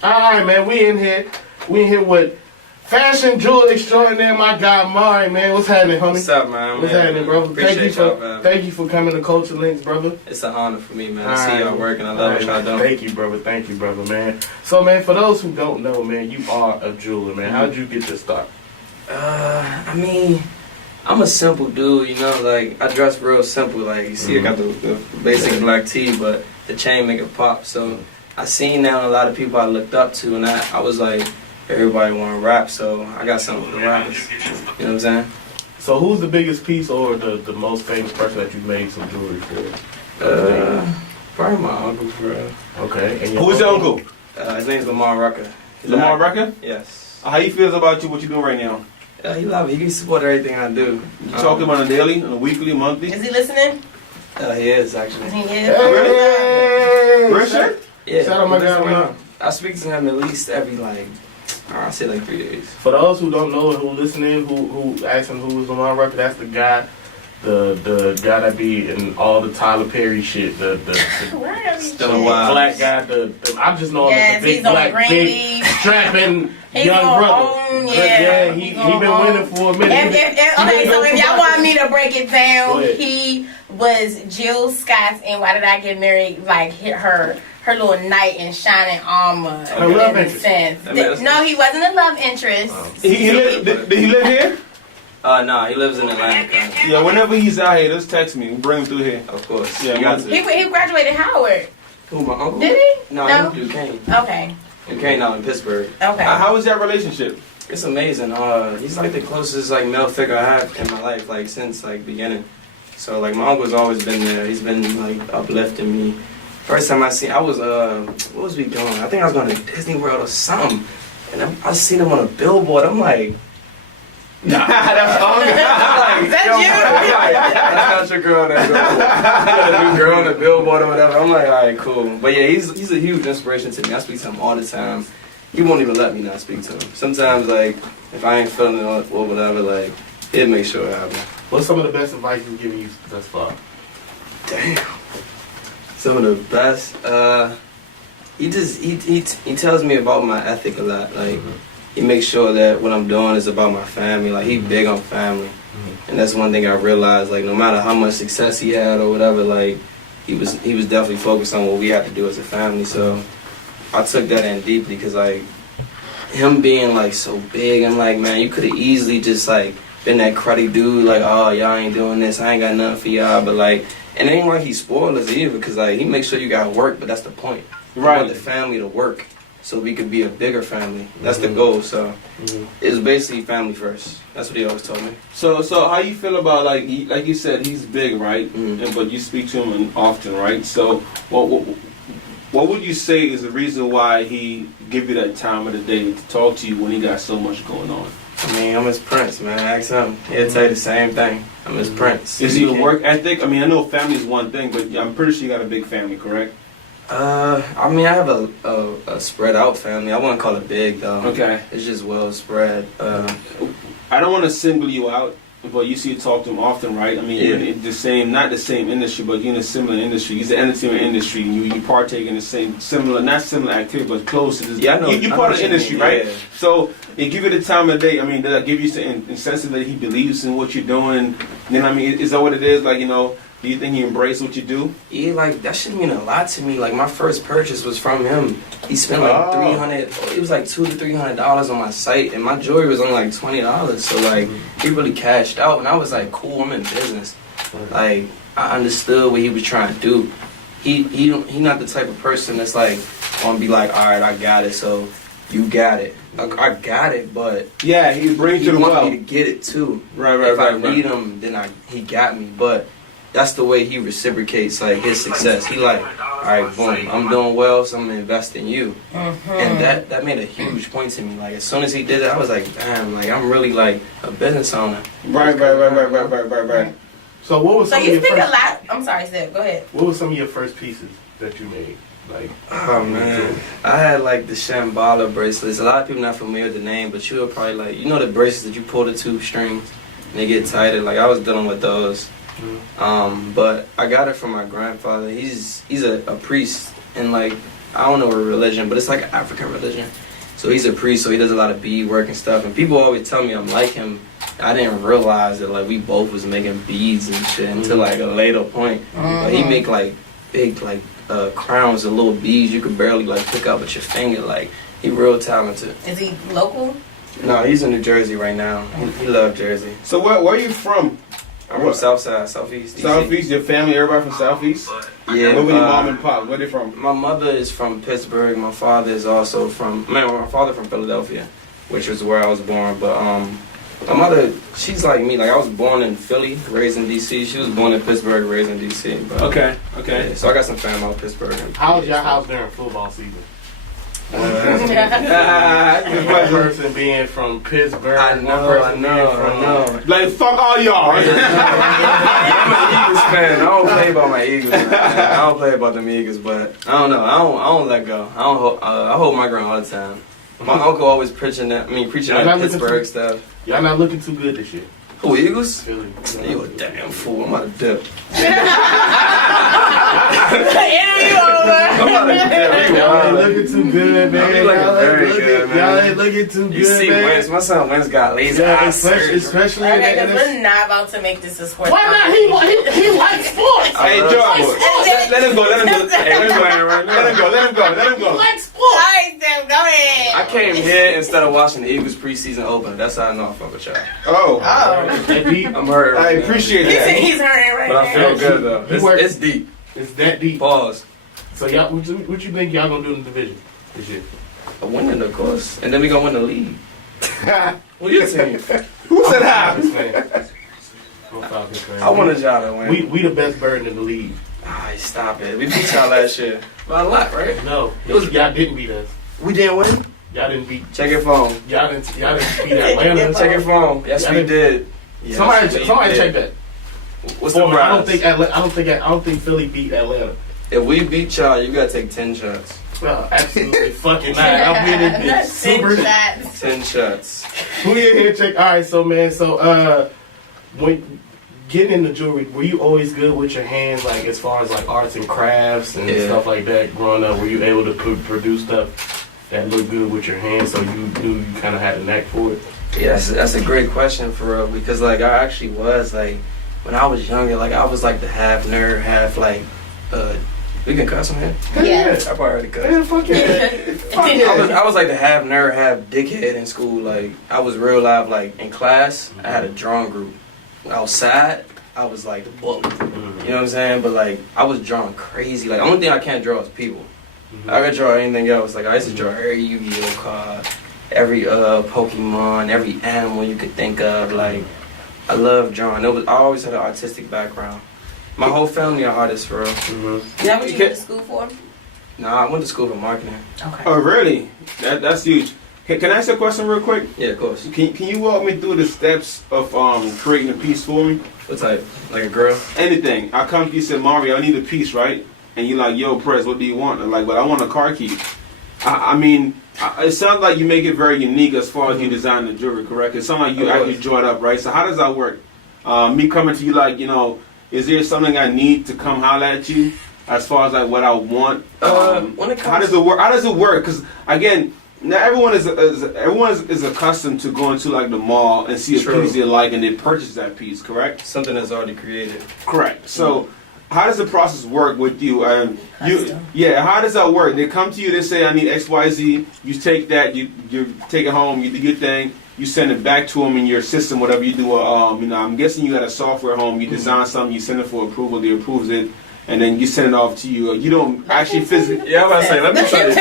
Alright, man, we in here. We in here with fashion jewelry extraordinaire, my guy Mari, man. What's happening, homie? What's up, man? What's happening, brother? Appreciate Thank you for coming to Culture Links, brother. It's an honor for me, man. I see y'all working. I love what y'all doing. Thank you, brother, man. So, man, for those who don't know, man, you are a jeweler, man. How'd you get your start? I mean, I'm a simple dude, you know, like, I dress real simple. Like, you see, I got the basic black tee, but the chain make it pop. So, I seen now a lot of people I looked up to, and I was like, everybody want to rap, so I got something for the rappers. You know what I'm saying? So, who's the biggest piece or the most famous person that you made some jewelry for? Probably my uncle, for real. Okay. And Who's your uncle? His name's Lamman Rucker. Lamman Rucker? Yes. How he feels about you, what you doing right now? He love it. He can support everything I do. You talk to him on a daily, on a weekly, monthly? Is he listening? He is, actually. He is. Hey, Real shit? Yeah. Shout out my guy, Lamman. I speak to him at least every, I say 3 days. For those who don't know, who listening, who asking who is Lamman Rucker, that's the guy, the guy that be in all the Tyler Perry shit, the Still a while. black guy, I just know him as the big black, big strapping young brother. Yeah, he been winning for a minute. Okay, so if y'all want me to break it down, he was Jill Scott's and Why Did I Get Married? Like her little knight in shining armor. Her love interest. No, he wasn't a love interest. Did he live here? No, he lives in Atlanta currently. Yeah, whenever he's out here, just text me and bring him through here. Of course. Yeah, He graduated Howard. Who, my uncle? Did he? No, he went to Duquesne. Okay. Duquesne out in Pittsburgh. Okay. How was that relationship? It's amazing. He's like the closest male figure I have in my life, since beginning. So my uncle's always been there. He's been uplifting me. First time I was what was we doing? I think I was going to Disney World or something, and I seen him on a billboard. I'm like, nah, that's Uncle. Is that That's not your girl. That's a new girl on the billboard or whatever. I'm like, all right, cool. But yeah, he's a huge inspiration to me. I speak to him all the time. He won't even let me not speak to him. Sometimes if I ain't feeling it or whatever, he'll make sure it happens. What's some of the best advice he's given you thus far? Damn. Some of the best. He tells me about my ethic a lot. He makes sure that what I'm doing is about my family. He big on family, and that's one thing I realized. No matter how much success he had or whatever, he was definitely focused on what we had to do as a family. So I took that in deeply because him being so big, I'm like, man, you could have easily just been that cruddy dude. Oh, y'all ain't doing this. I ain't got nothing for y'all. But and it ain't like he spoiled us either, because he makes sure you got work, but that's the point. Right. You want the family to work so we could be a bigger family. That's the goal. So it's basically family first. That's what he always told me. So how you feel about like you said, he's big, right? But you speak to him often, right? So what would you say is the reason why he give you that time of the day to talk to you when he got so much going on? I mean, I'm his prince, man. Ask him. He'll tell you the same thing. I'm his prince. Is he a work ethic? I mean, I know family is one thing, but I'm pretty sure you got a big family, correct? I mean, I have a spread out family. I wouldn't call it big, though. Okay. It's just well spread. I don't want to single you out, but you see you talk to him often, right? I mean, you're in not the same industry, but you're in a similar industry. He's the entertainment industry, and you partake in the same not similar activity, but close to this. Yeah, I know. You're part of the industry, right? Yeah. So they give you the time of day. I mean, does that give you some incentive that he believes in what you're doing? Then I mean, is that what it is? Do you think he embraced what you do? Yeah, that should mean a lot to me. My first purchase was from him. He spent $300. It was $200 to $300 on my site, and my jewelry was only $20. So he really cashed out, and I was cool. I'm in business. I understood what he was trying to do. He not the type of person that's gonna be all right, I got it, so you got it. I got it, but yeah, he brings to the well. He wants me to get it too. Right. If I need him, then he got me, but. That's the way he reciprocates his success. He all right, boom, I'm doing well, so I'm gonna invest in you. And that made a huge point to me. As soon as he did it, I was damn, I'm really a business owner. Right. So what was So some you of your speak first, a lot. I'm sorry, Sid. Go ahead. What were some of your first pieces that you made? Oh man, I had the Shambhala bracelets. A lot of people not familiar with the name, but you were probably the bracelets that you pull the 2 strings and they get tighter. I was dealing with those. But I got it from my grandfather. He's a priest, and I don't know a religion, but it's like an African religion. So he's a priest, so he does a lot of bead work and stuff. And people always tell me I'm like him. I didn't realize that like we both was making beads and shit until like a later point. But he make like big like crowns and little beads you could barely like pick up with your finger. Like he real talented. Is he local? No, he's in New Jersey right now. He love Jersey. So where are you from? I'm from Southside, Southeast. DC. Southeast. Your family, everybody from Southeast? Yeah. Where were your mom and pop? Where they from? My mother is from Pittsburgh. My father is also from. My father from Philadelphia, which was where I was born. But my mother, she's like me. Like I was born in Philly, raised in DC. She was born in Pittsburgh, raised in DC. But, Okay. Yeah, so I got some family out of Pittsburgh. How's your house during football season? One person being from Pittsburgh, I one know. person Like fuck all y'all. I'm an Eagles fan. I don't play about my Eagles. Man. I don't play about them Eagles, but I don't know. I don't let go. I hold my ground all the time. My uncle always preaching that Pittsburgh stuff. Y'all not looking too good this year. Who, Eagles? Philly. You a damn fool. I'm about to dip. Interview over. I'm about to dip. Y'all ain't looking too good, man. I be looking very good, man. Y'all ain't looking too You good, see, man. my son Wentz got lazy Yeah, eyes. especially in Okay, the because we're not about to make this a sport. Why not? He likes sports. Hey, George. Let him go. Hey, let him go. Let him go. Likes sports. All right, Sam, go ahead. I came here instead of watching the Eagles preseason opener. That's how I know I fuck with y'all. Oh. That deep. I'm hurt. I appreciate He's, that. he's hurting right But I now. feel good though. It's deep. It's that deep. Pause. So y'all, what you think y'all gonna do in the division this year? A winning, of course, and then we gonna win the league. What your team? Who said how? I'm Falcons fan. I wanted y'all to win. We the best bird in the league. Ah, stop it. We beat y'all last year. By a lot, right? No, y'all didn't beat us. We didn't win. Y'all didn't beat. Check your phone. Y'all didn't beat Atlanta. Check your phone. Yes, Y'all we didn't- did. Yes, Somebody we check did. that. What's the I don't prize? think I don't think Philly beat Atlanta. If we beat y'all, you gotta take 10 shots. Well, absolutely fucking not. I'm being That's super. 10 shots. Who you here check? All right, so man, when getting into jewelry, were you always good with your hands, like as far as like arts and crafts and stuff like that? Growing up, were you able to produce stuff that looked good with your hands, so you knew you kind of had a knack for it? Yeah, that's a great question for real, because like I actually was like when I was younger, like I was like the half nerd, half like we can cuss on here. Yeah. I've already cussed. Yeah, fuck yeah. I was like the half nerd, half dickhead in school. Like I was real live. Like in class, I had a drawing group. Outside, I was like the bully. You know what I'm saying? But like I was drawing crazy. Like the only thing I can't draw is people. I could draw anything else. Like I used to draw every Yu-Gi-Oh card, every Pokemon, every animal you could think of. Like I love drawing. I always had an artistic background. My whole family are artists for real. Is that what you went to school for? Nah, I went to school for marketing. Okay. Oh, really? That's huge. Can I ask you a question real quick? Yeah, of course. Can you walk me through the steps of creating a piece for me? What type? Like a girl? Anything. I come to you and say, Mario, I need a piece, right? And you're like, yo, Prez, what do you want? I'm like, well, I want a car key. I mean, it sounds like you make it very unique as far as you design the jewelry, correct? It sounds like you actually draw it up, right? So how does that work? Me coming to you like, is there something I need to come holler at you as far as like what I want? When it comes How does it work? How does it work? Because again, now everyone is accustomed to going to like the mall and see a piece they like and they purchase that piece, correct? something that's already created. Correct. So how does the process work with you? How does that work? They come to you, they say I need XYZ. You take that, you take it home, you do your thing. You send it back to them in your system, whatever you do. I'm guessing you got a software home. You design something, you send it for approval. They approves it, and then you send it off to you. You don't actually physically. Yeah, I'm about to say, let me tell you.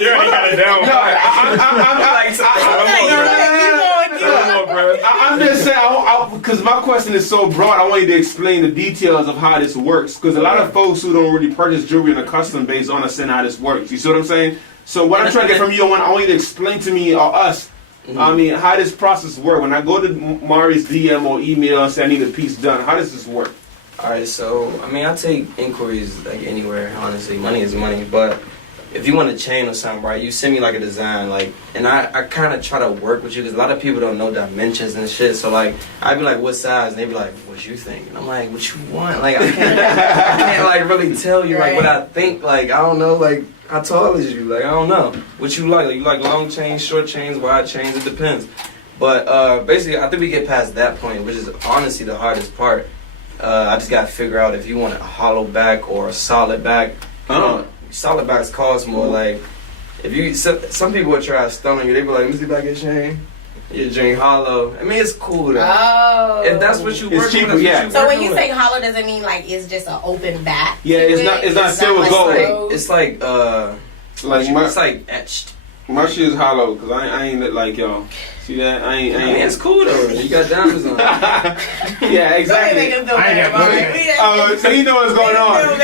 You already got it down. I'm just saying, because my question is so broad, I want you to explain the details of how this works. Because a lot of folks who don't really purchase jewelry in a custom base don't understand how this works. You see what I'm saying? So what I'm trying to get from you, I want you to explain to me or us, I mean, how this process works. When I go to Mari's DM or email and say I need a piece done, how does this work? Alright, so I mean, I take inquiries like anywhere. Honestly, money is money, but if you want a chain or something, right, you send me like a design, like, and I kind of try to work with you because a lot of people don't know dimensions and shit. So like, I'd be like, what size? And they'd be like, what you think? And I'm like, what you want? Like, I can't like really tell you like what I think. Like, I don't know, like, how tall is you? Like, I don't know what you like. Like, you like long chains, short chains, wide chains? It depends. But basically, I think we get past that point, which is honestly the hardest part. I just gotta figure out if you want a hollow back or a solid back. Solid backs cost more. Like, if you, some people would try to stun on you. They be like, let me see if I get chain. Your chain hollow. I mean, it's cool though. Oh. If that's what you work cheaper, with. yeah. So when you say hollow, does it mean like it's just an open back? Yeah, it's not silver gold. It's like it's like etched. My shit is hollow because I ain't like y'all. See that? I ain't. It's cool though. You got diamonds on. Yeah, exactly. So you know what's going on.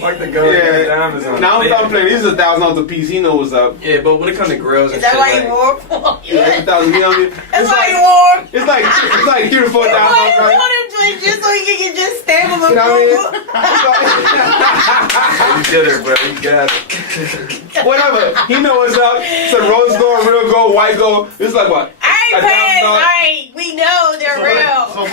Like the gold, yeah. Diamonds on. Now I'm playing. These are $1,000 a piece. He knows what's up. Yeah, but when it comes to grills and is that shit, why like, you warm for? Yeah, $1,000. That's why you warm. It's like $3,000 to $4,000. Right? Just so you can just stamp them. You know what you did it, bro. You got it. Whatever. He know what's up. It's a rose gold, real gold, white gold. It's like what? Alright, we know they're real. So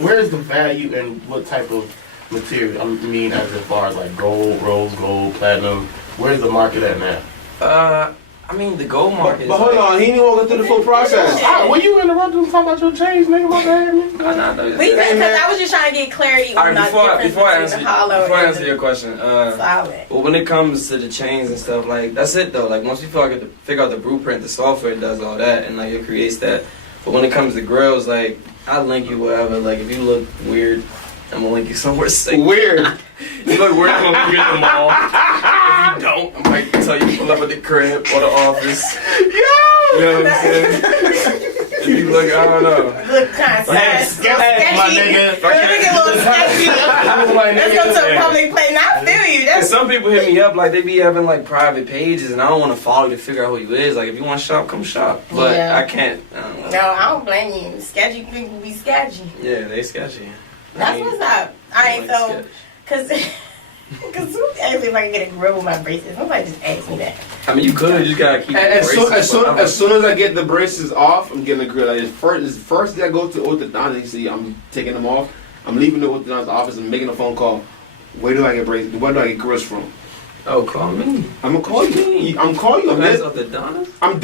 where's the value and what type of material? I mean, as far as like gold, rose gold, platinum. Where's the market at now? I mean, the gold market. But hold on, he didn't walk through the full process. When you interrupted him talking about your change, nigga, my bad. Because I was just trying to get clarity on the difference between the hollow before I answer your question, solid. Well, when it comes to the chains and stuff, like, that's it though. Like, once you figure out the blueprint, the software does all that, and like it creates that. But when it comes to grills, like, I link you wherever. Like, if you look weird, I'm gonna link you somewhere safe. Weird. You look weird, I'm gonna link you at the mall. If you don't, I might tell you to pull up at the crib or the office. Yo! You know what I'm saying? If you look, I don't know. Look kind of sketchy. My nigga. Look a little sketchy. Let's go to a public place. And I feel you. And some people hit me up, like, they be having, like, private pages, and I don't want to follow you to figure out who you is. Like, if you want to shop, come shop. But I can't. I don't know. No, I don't blame you. Sketchy people be sketchy. Yeah, they sketchy. That's what's up. Alright, so, because who asked me if I can get a grill with my braces? Nobody just asked me that. I mean, you could. You just got to keep As soon as I get the braces off, I'm getting a grill. Like, first I go to orthodontist, see, I'm taking them off. I'm leaving the orthodontist office and making a phone call. Where do I get braces? Where do I get grills from? Oh, call me. I'm gonna call you. I'm calling you. I'm dead serious. I'm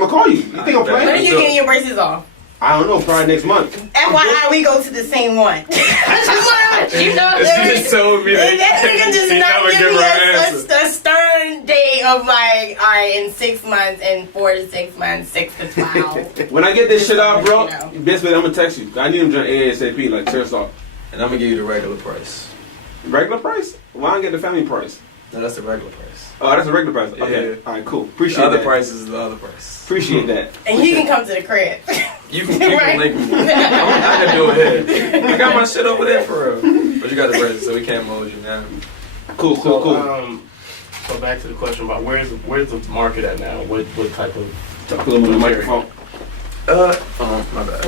gonna call you. You think I'm playing? When are you getting your braces off? I don't know. Probably next month. FYI, we go to the same one. You know, she just told me that nigga does not give me a stern date of like, all right, in 6 months, in 4 to 6 months, 6 to 12. When I get this shit out, bro, best bet I'm gonna text you. I need them to ASAP, like serious off. And I'm gonna give you the regular price. Regular price? Why don't I get the family price? No, that's the regular price. Oh, that's the regular price. Okay. Yeah. All right, cool. Appreciate the other that. price is the other price. Appreciate that. And you can come to the crib. You can link me. I can do it here. I got my shit over there for real. But you got the braces, so we can't mold you now. Cool. So back to the question about where's the market at now? What type of talk a little bit of microphone? My bad.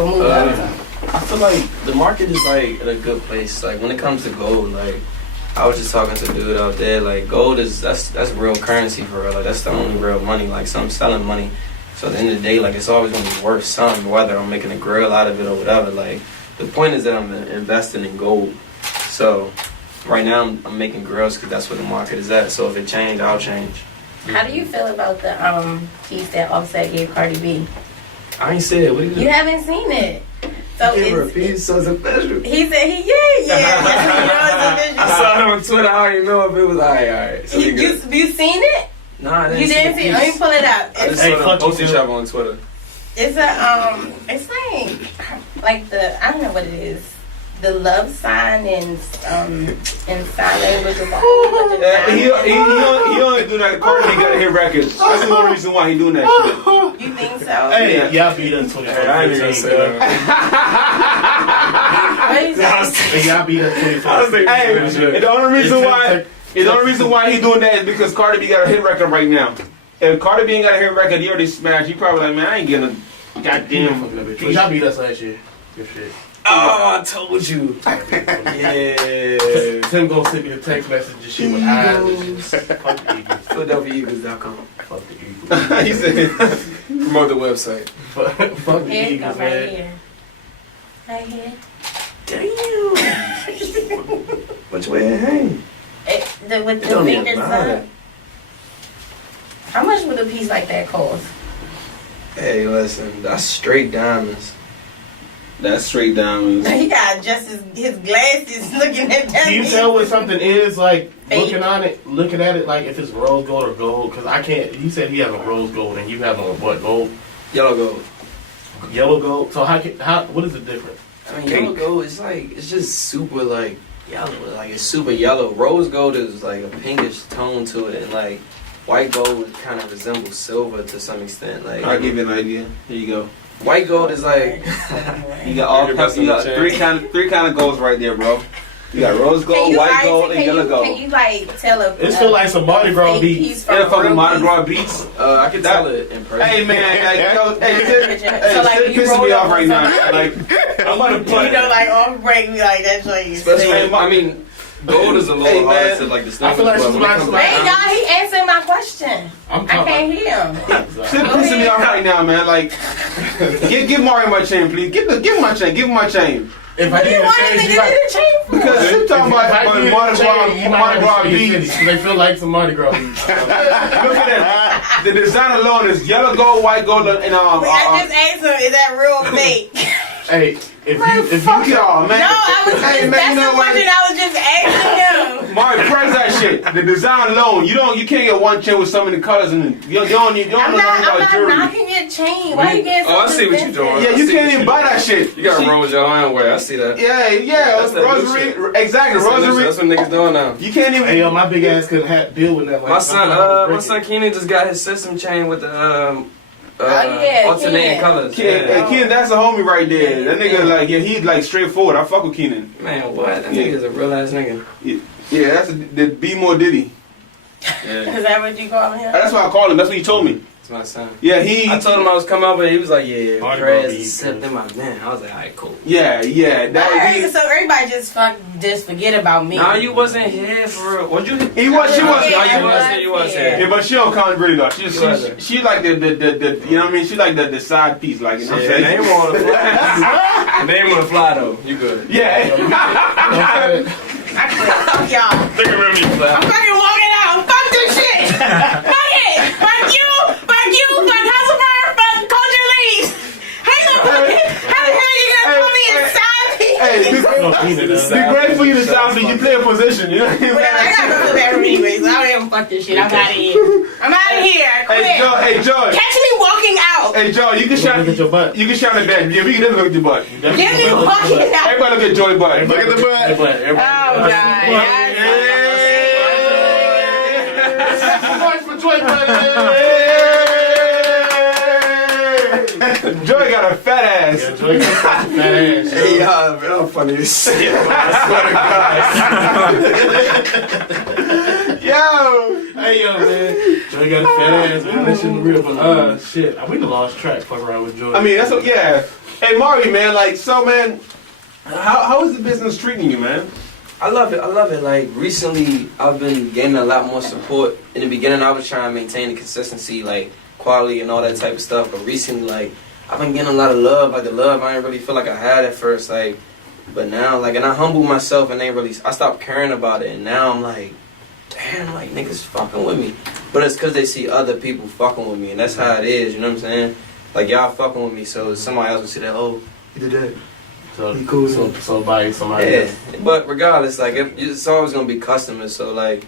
I feel like the market is like at a good place. Like when it comes to gold, like I was just talking to a dude out there. Like gold that's real currency for real. Like that's the only real money. Like some selling money. So at the end of the day, like it's always gonna be worth something, whether I'm making a grill out of it or whatever. Like the point is that I'm investing in gold. So right now I'm making grills because that's where the market is at. So if it change, I'll change. How do you feel about the piece that Offset gave Cardi B? I ain't said it. What you haven't seen it. So it's so official. He said I saw it on Twitter. I don't even know if it was alright. So you seen it? No, I didn't. You didn't see it? Let me pull it up. I just saw them post each other on Twitter. It's it's like the, I don't know what it is. The love sign in sign language. He only do that. Cardi B got to hit records. That's the only reason why he doing that shit. You think so? Hey, y'all beat us 2015. I ain't gonna say that. Y'all beat us 2015. Hey, the only reason why he doing that is because Cardi B got a hit record right now. If Cardi B ain't got a hit record, he already smashed. He probably like, man, I ain't getting a goddamn. Y'all beat us last year. Good shit. Oh, I told you. Yeah. Tim gonna send me a text message and shit with eyes and shit. Fuck the Eagles. PhiladelphiaEagles.com. Fuck the Eagles. He said, promote the website. Fuck the Here, go Eagles, right man. here. Right here. Damn. Which way it hang? With It the don't even fingers matter. up. How much would a piece like that cost? Hey, listen, that's straight diamonds. That's straight diamonds. He got adjust his glasses looking at that. Can you tell what something is like Fake. looking at it like if it's rose gold or gold? Because I can't. He said he has a rose gold and you have on what gold? Yellow gold. Yellow gold. So how what is the difference? I mean, yellow gold is like, it's just super like yellow. Like, it's super yellow. Rose gold is like a pinkish tone to it. And like, white gold kind of resembles silver to some extent. Like, I'll give you an idea. Here you go. white gold is like, You got all types. You got three kind of golds right there, bro. You got rose gold, white gold, and yellow gold. Can you like tell a? It feel like some Mardi Gras fake beats. piece from Yeah, a fucking real Mardi piece? Gras beats. I can tell it in person. Hey man, like, yo, hey, So, like, Sid you pissing roll me up off on right now. somebody. Like, I'm gonna put. You know, like off break, me like that's like. Especially, Hey, I mean, gold is a little Hey, harder man. to like I distinguish. feel like but when it somebody- comes to Wait, diamonds- y'all, he answered my question. I'm I talking. can't hear him. Sid pissing me off right now, man. Like, give Mario my chain, please. Give him my chain. Give him my chain. If I What do you didn't want him change, to you get like. in the chain for? Because Sid talking about Mardi Gras beats. They feel like some Mardi Gras beats. Look at that. The design alone is yellow gold, white gold, and I just asked him, is that real or fake? Hey, if fuck you y'all, man. No, I was just, Hey, man, that's you the know what? question I was just asking him. Mario, press that shit. The design alone, you can't get one chain with so many colors in it. You don't know I'm nothing not about jewelry. knocking your chain. Why you getting so Oh, I see what you defensive? doing. Yeah, I you see can't what even you buy doing. that shit. You got rose yellow and white. I see that. Yeah, That's that new rosary, exactly, rosary. That's what niggas doing now. You can't even. Hey yo, my big ass couldn't deal with that. Like, My son Keenan just got his system chain with the yeah, alternating Keenan. colors. Hey, Keenan, that's a homie right there. That nigga, like, yeah, he's like straightforward. I fuck with Keenan. Man, what? That Yeah. nigga's a real ass nigga. Yeah, that's the Be More Diddy. Yeah, Is that what you call him? That's why I call him. That's what he told me. it's my son. Yeah, I told him I was coming over. He was like, "Yeah, Mardi Prez Gras is beats, set in my man." I was like, "Alright, cool." yeah. So everybody just forget about me. Nah, you wasn't here for real. Was you? He was. She was. Yeah, you was here. You was Yeah, here. but she don't count really though. She wasn't. she like the you know what I mean. She like the side piece, like you know what I'm Shit, they saying. ain't want to fly. They ain't want to fly though. You good? Yeah. I quit. Fuck y'all. Think of me I'm fly. fucking walking out. Fuck this shit. Fuck it. Fuck you. Fuck you. Fuck Hustler. Fuck Culture League. How the hell you gonna put me inside me? Hey, be grateful you decide that you play a position. You know what I mean? Whatever, I gotta go to the bathroom anyways. I don't even fuck this shit. I'm out of here. I'm out of here. I quit. Hey, Joy. Catch me walking out. Hey, Joy, you can shout Look at your butt. You can shout at that. Yeah, we can definitely look at your butt. Get me walking out. Everybody look at Joy butt. Look at the butt. Oh, God. Joy got a fat ass. Yeah, Joy got a fat ass. Hey, y'all, man, I'm funny as shit. Yo. Hey yo, man. Joy got a fat ass, man. That shit real, but shit. We done lost track fucking around with Joy. I mean, that's what, yeah. Hey, Mari, man, like, so, man, how is the business treating you, man? I love it. I love it. Like, recently, I've been getting a lot more support. In the beginning, I was trying to maintain the consistency, like, quality and all that type of stuff. But recently, like, I've been getting a lot of love. Like, the love I didn't really feel like I had at first. Like, but now, like, and I humbled myself and I stopped caring about it. And now I'm like, damn, like, niggas fucking with me. But it's because they see other people fucking with me. And that's how it is, you know what I'm saying? Like, y'all fucking with me, so somebody else will see that, oh, he did that. so, Be cool. so by somebody Yeah, else. but regardless, like it's always gonna be customers. So like,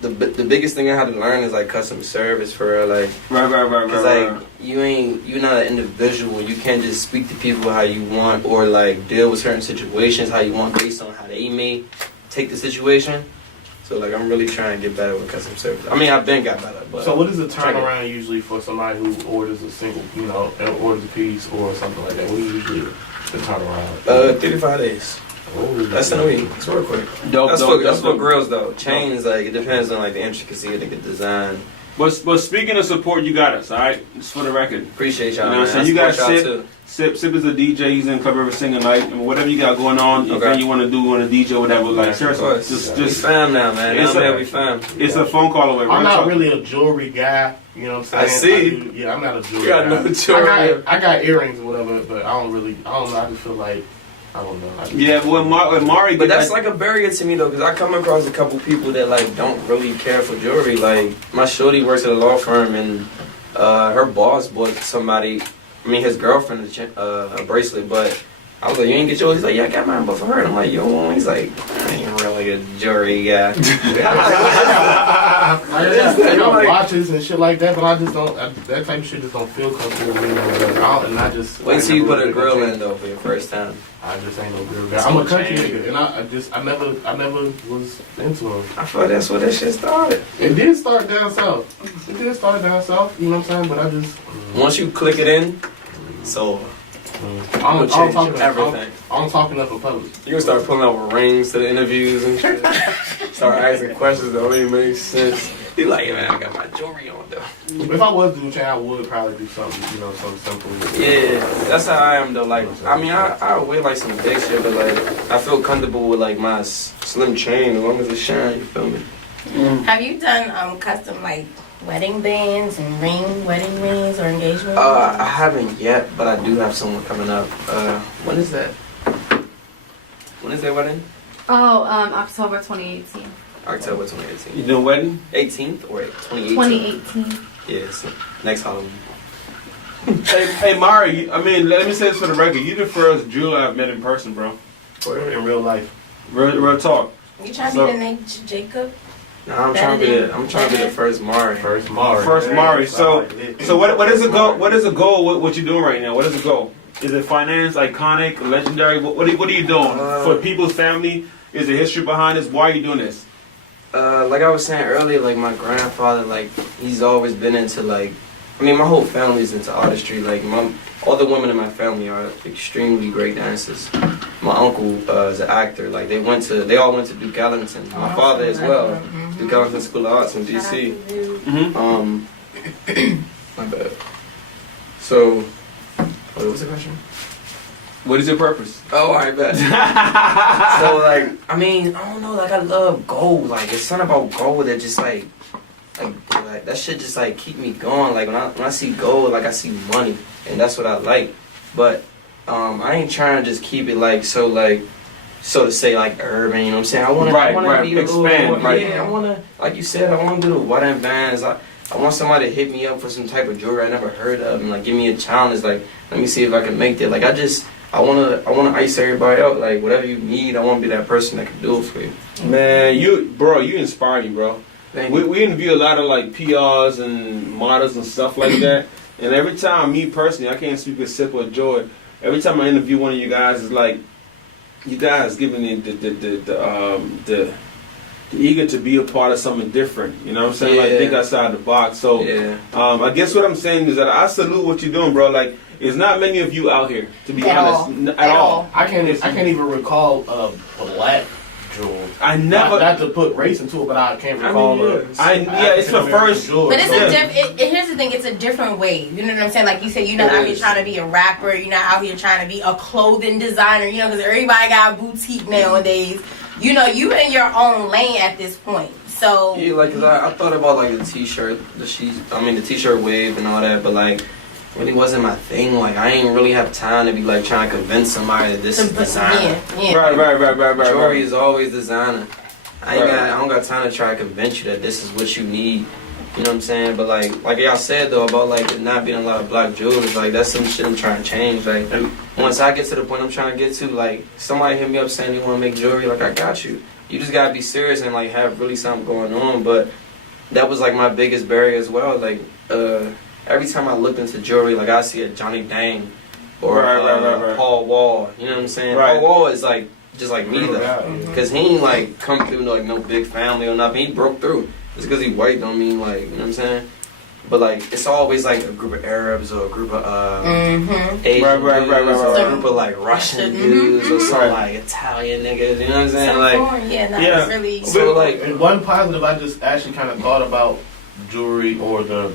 the biggest thing I had to learn is like customer service for real. Like, Right. cause like you're not an individual. You can't just speak to people how you want or like deal with certain situations how you want based on how they may take the situation. So like, I'm really trying to get better with customer service. I mean, I've been got better, but So what is the turnaround usually for somebody who orders a single, orders a piece or something like that? What is usually the turnaround? 3 to 5 days. Oh, That's in a week. It's real quick. Dope, That's for grills though. Chains, like, it depends on like the intricacy of the design. But speaking of support, you got us, all right? Just for the record. Appreciate y'all. You know, Man. so I you got support y'all too. Sip is a DJ. He's in Club River Singing Night, and whatever you got going on, if you want to do on a DJ or whatever, like seriously, We fam now, man. We fam. It's a phone call away. I'm not really a jewelry guy. You know what I'm saying? I see. I'm not a jewelry You got guy. no jewelry. I got earrings or whatever, but I don't know. I just feel like, I don't know. Yeah, but when Mari, but that's like a barrier to me though, because I come across a couple people that like don't really care for jewelry. Like my shorty works at a law firm, and her boss bought his girlfriend a bracelet, but I was like, you ain't get yours? He's like, yeah, I got mine, but for her. And I'm like, yo, he's like, I ain't really a jewelry guy. I got watches and shit like that, but I just don't, that type of shit just don't feel comfortable with me. And I just... Wait till you put a grill in though for your first time. I just ain't no grill guy. I'm a country nigga, and I never was into them. I feel like that's where that shit started. It did start down south. You know what I'm saying? But I just... Once you click it in, so... I don't talk everything. I don't talk enough in public. You gonna start pulling out rings to the interviews and shit. Start asking questions that don't even make sense. He like, yeah, man, I got my jewelry on though. If I was doing chain, I would probably do something, something simple. Yeah, that's how I am though. Like, I mean, I wear like some big shit, but like, I feel comfortable with like my slim chain as long as it shine. You feel me? Have you done custom like wedding bands and wedding rings or engagement rings? I haven't yet, but I do have someone coming up. When is that? When is their wedding? Oh, October 2018. October 2018. You doing wedding? 18th or 2018? 2018. Yes, next Halloween. Hey, Mari, I mean, let me say this for the record. You the first jeweler I've met in person, bro. In real life. Real talk. You trying to be the next Jacob? No, I'm trying to be the first Mari. First Mari. So what is the goal? What is the goal? What you doing right now? What is the goal? Is it finance, iconic, legendary? What are you doing for people's family? Is there history behind this? Why are you doing this? Like I was saying earlier, like my grandfather, like he's always been into like, I mean my whole family's into artistry. Like all the women in my family are extremely great dancers. My uncle is an actor. Like they all went to Duke Ellington. My father as well. Duke Ellington School of Arts in DC. My bad. So, what was the question? What is your purpose? Oh, I bet. So, like, I mean, I don't know, like, I love gold. Like, it's something about gold that just, like that shit just, like, keep me going. Like, when I see gold, like, I see money. And that's what I like. But, I ain't trying to just keep it, like, so to say, like, urban, you know what I'm saying? I want to be expand, right? Yeah, I want to, like you said, I want to do the wedding bands. I want somebody to hit me up for some type of jewelry I never heard of and, like, give me a challenge. Like, let me see if I can make that. Like, I wanna ice everybody out. Like whatever you need, I wanna be that person that can do it for you. Man, you inspire me, bro. We interview a lot of like PRs and models and stuff like that. And every time, me personally, I can't speak with Sip or Joy. Every time I interview one of you guys, it's like you guys giving me the eager to be a part of something different. You know what I'm saying? Yeah. Like think outside the box. So I guess what I'm saying is that I salute what you're doing, bro. Like. There's not many of you out here, to be honest, at all. I can't even recall a black jewel. I never. Not to put race into it, but I can't recall. It's the first jewel. But here's the thing: it's a different way. You know what I'm saying? Like you said, you're not out here trying to be a rapper. You're not out here trying to be a clothing designer. You know, because everybody got a boutique nowadays. You know, you in your own lane at this point. So yeah, like 'cause I thought about like the t-shirt, the t-shirt wave and all that, but like. Really wasn't my thing. Like I ain't really have time to be like trying to convince somebody that this is designer. Yeah. Right. Jewelry is always designer. I don't got time to try to convince you that this is what you need. You know what I'm saying? But like y'all said though about like there not being a lot of black jewelers, like that's some shit I'm trying to change. Like once I get to the point I'm trying to get to, like somebody hit me up saying they want to make jewelry, like I got you. You just gotta be serious and like have really something going on. But that was like my biggest barrier as well. Like every time I looked into jewelry, like I see a Johnny Dang or Paul Wall. You know what I'm saying? Right. Paul Wall is like just like me though, because he ain't like come through like no big family or nothing. He broke through. Just because he white don't mean like, you know what I'm saying? But like it's always like a group of Arabs or a group of Asian dudes or a group of like Russian dudes or some like Italian niggas. You know what I'm saying? Really. So like, and one positive I just actually kind of thought about jewelry or the,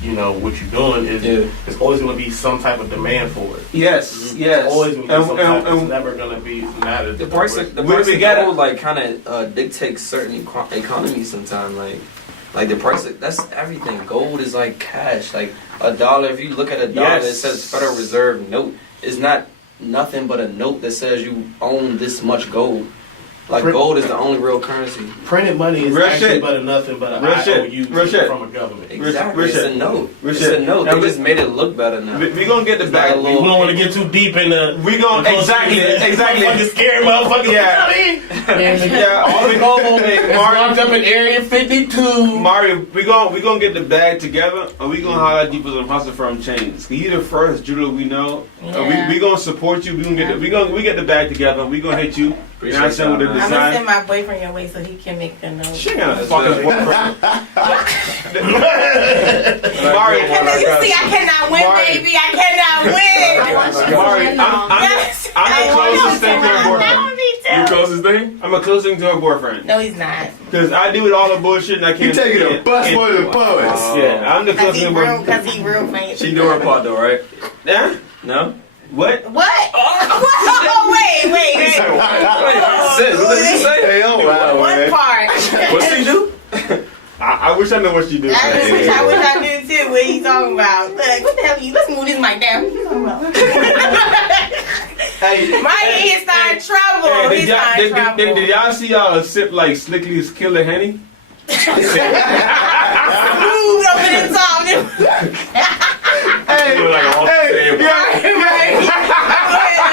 what you're doing is there's always going to be some type of demand for it. Yes, yes. It's always going to be some type. It's never going to be matter. The price of gold like kind of dictates certain economies sometimes. Like the price of, that's everything. Gold is like cash. Like $1. If you look at $1, it says Federal Reserve note. It's not nothing but a note that says you own this much gold. Like gold is the only real currency. Printed money is actually but nothing but an IOU from a government. Exactly. It's a note. It's a note. They just made it look better now. We're gonna get the back. We don't want to get too deep in the. We gonna exactly. Fucking scary motherfucker. Yeah. All we gonna make locked up in Area 52. Mario, we gonna get the bag together, and we gonna holler at you for some hustle firm chains. You the first jeweler we know. Yeah. We gonna support you. We get the bag together. We gonna hit you. You know what I'm saying, with the design. I'm gonna send my boyfriend your way so he can make the note. She got a fucking boyfriend. Mario, you see, I cannot win, baby. I cannot win. Mario, I'm the closest thing to her boyfriend. You closest thing? I'm the closest thing to her boyfriend. No, he's not. Because I deal with all the bullshit and I can't. You taking a bus more than poets. Yeah, I'm the closest to her boyfriend. Because he real famous. She doing her part though, right? Yeah? No? What? What? Oh, wait. Sis, what did you say? Hey, oh wow, What man. part? What's she do? I wish I knew what she do. I wish I knew too what he's talking about. Look, what the hell are you? Let's move this mic down. What you talking about? Mike is starting trouble. He's starting trouble. Did y'all see y'all sip like Slickly's Killer Henny? Smooth over the top. Hey,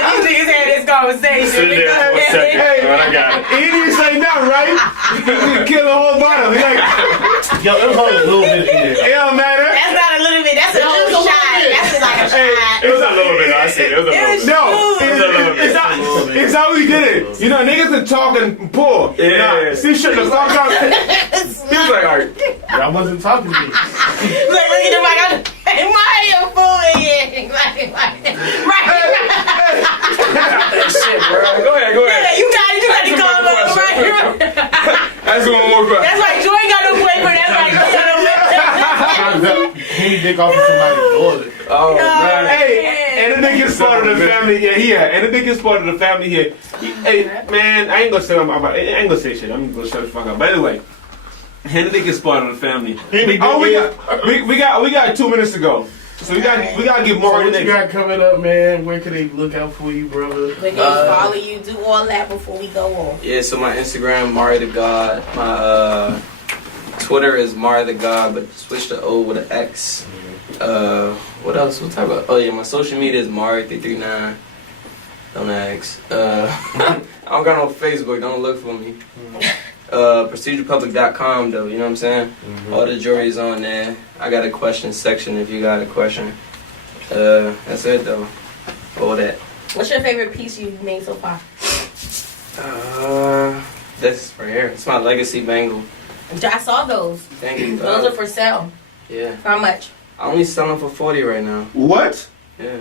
These niggas had this conversation. I got it. He didn't say nothing, right? He killed the whole bottle. He like, Yo, it was only a little bit in there. it don't matter. That's not a little bit. That's a whole shot. That's like a shot. It was a little bit. I said it was a little bit. No, it's how we did it. You know, niggas can talk and pull. Yeah. See, shut the fuck up. He was like, all right. I wasn't talking to me. Look at the mic. Hey, Mario fool again. Right. Shit, bro. Go ahead. Yeah, you got to call him right. That's one more question. That's why Joy got no boyfriend. That's why Joy got no boyfriend. He dick off of somebody's daughter. Oh, man. Hey, and the nigga's part of the family. And the nigga's part of the family here. Hey, man, I ain't gonna say shit. I'm gonna shut the fuck up. By the way, and the nigga's part of the family. We got 2 minutes to go. So we got to give more. What you got coming up, man? Where can they look out for you, brother? When they follow you, do all that before we go on. Yeah, so my Instagram, Mario the God. My Twitter is Mario the God, but switch the O with an X. What else? What type of? Oh yeah, my social media is Mario339. Don't ask. I don't got no Facebook. Don't look for me. PrestigeRepublic.com though. You know what I'm saying? All the jewelry's on there. I got a question section if you got a question. That's it though. All that. What's your favorite piece you've made so far? This right here. It's my legacy bangle. I saw those. Thank you. Those are for sale. Yeah. How much? I only sell them for 40 right now. What? Yeah.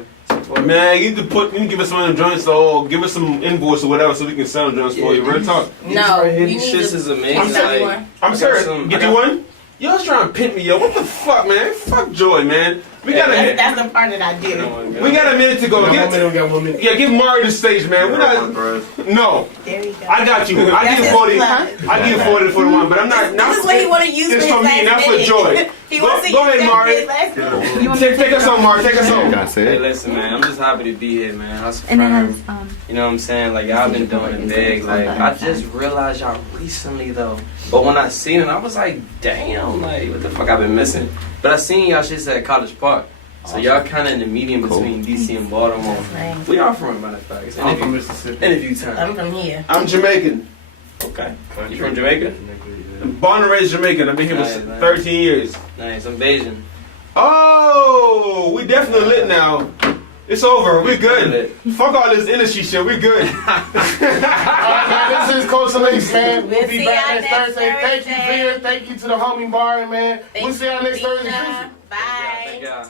Man, you need to give us some of the joints, or give us some invoice or whatever, so we can sell the joints for you. Real talk. No, you These need shits to is amazing. Like, I'm serious. Get you one? Y'all trying to pimp me, yo. What the fuck, man? Fuck Joy, man. We got That's the part that I do. We got a minute to go. We got 1 minute. Yeah, give Mario the stage, man. We're not. No. There you go. I got you. I give 40. I give 40 for the one, but I'm not. This is what he want to use It's for for his me, not last for minute. Joy. He wants to Go use ahead, that Mario. for his last minute. Take us home, Mario. Take us home. Hey, listen, man. I'm just happy to be here, man. And it has You know what I'm saying? Like, y'all been doing it big. Like, I just realized y'all recently, though. But when I seen it, I was like, damn, like, what the fuck I've been missing? But I seen y'all shit at College Park. So y'all kind of in the medium between DC and Baltimore. Right. We are from, matter of fact. I'm from Mississippi. Interview time. I'm from here. I'm Jamaican. Okay. You from Jamaica? Born and raised Jamaican. I've been here for Nice. 13 years. Nice. I'm Bayesian. Oh, we definitely lit now. It's over. We're good. Fuck all this industry shit. We're good. This is Coach Elise, man. We'll We'll be see back y'all next next Thursday. Thank you, Thursday. Vera. Thank you to the homie Bar, man. We'll see y'all next Thursday. Bye. Yeah.